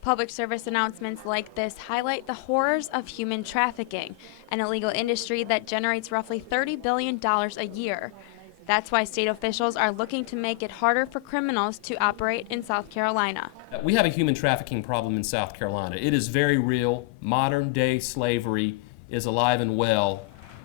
Public service announcements like this highlight the horrors of human trafficking, an illegal industry that generates roughly $30 billion a year. That's why state officials are looking to make it harder for criminals to operate in South Carolina. We have a human trafficking problem in South Carolina. It is very real. Modern day slavery is alive and well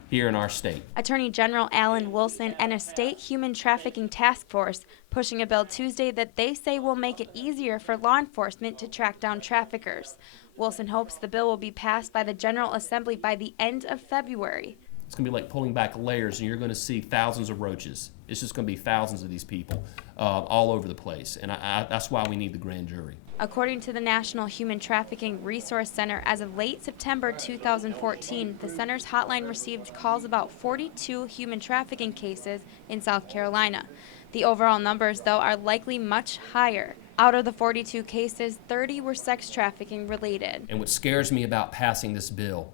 here in our state. Attorney General Alan Wilson and a state human trafficking task force pushing a bill Tuesday that they say will make it easier for law enforcement to track down traffickers. Wilson hopes the bill will be passed by the General Assembly by the end of February. It's going to be like pulling back layers, and you're going to see thousands of roaches. It's just going to be thousands of these people all over the place, and that's why we need the grand jury. According to the National Human Trafficking Resource Center, as of late September 2014, the center's hotline received calls about 42 human trafficking cases in South Carolina. The overall numbers, though, are likely much higher. Out of the 42 cases, 30 were sex trafficking related. And what scares me about passing this bill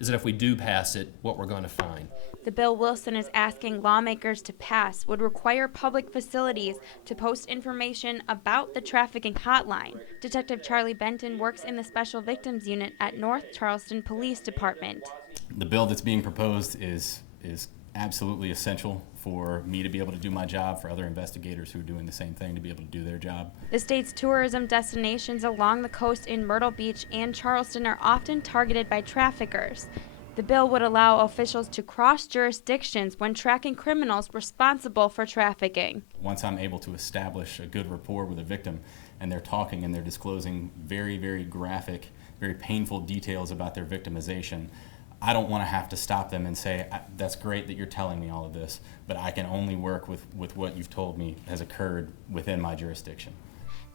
is that if we do pass it, what we're going to find. The bill Wilson is asking lawmakers to pass would require public facilities to post information about the trafficking hotline. Detective Charlie Benton works in the Special Victims Unit at North Charleston Police Department. The bill that's being proposed is absolutely essential for me to be able to do my job, for other investigators who are doing the same thing to be able to do their job. The state's tourism destinations along the coast in Myrtle Beach and Charleston are often targeted by traffickers. The bill would allow officials to cross jurisdictions when tracking criminals responsible for trafficking. Once I'm able to establish a good rapport with a victim and they're talking and they're disclosing very, very graphic, very painful details about their victimization, I don't want to have to stop them and say, that's great that you're telling me all of this, but I can only work with what you've told me has occurred within my jurisdiction.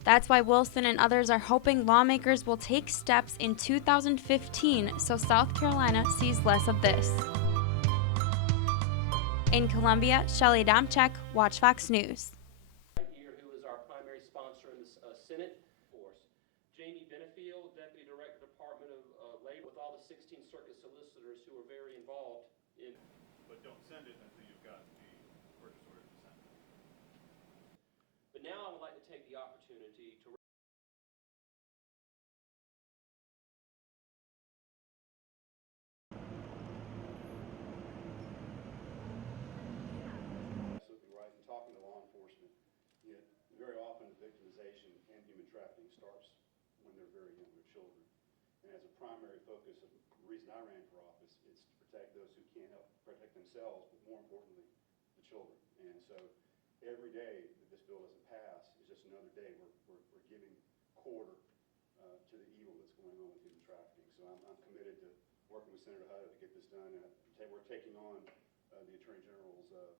That's why Wilson and others are hoping lawmakers will take steps in 2015 so South Carolina sees less of this. In Columbia, Shelley Domchek, Watch Fox News. Here, who is our primary sponsor in the Senate force, Jamie Benefield, Deputy Director, Department of Labor, with all the 16 circuit solicitors who are very involved in. But don't send it until you've got the purchase order to send it. But now I would like to take the opportunity to Absolutely right. In talking to law enforcement, very often the victimization and human trafficking starts when they're very young, they're children. And as a primary focus of the reason I ran for office, it's to protect those who can't help protect themselves, but more importantly, the children. And so every day that this bill doesn't pass is just another day we're giving quarter to the evil that's going on with human trafficking. So I'm committed to working with Senator Hudd to get this done. We're taking on the Attorney General's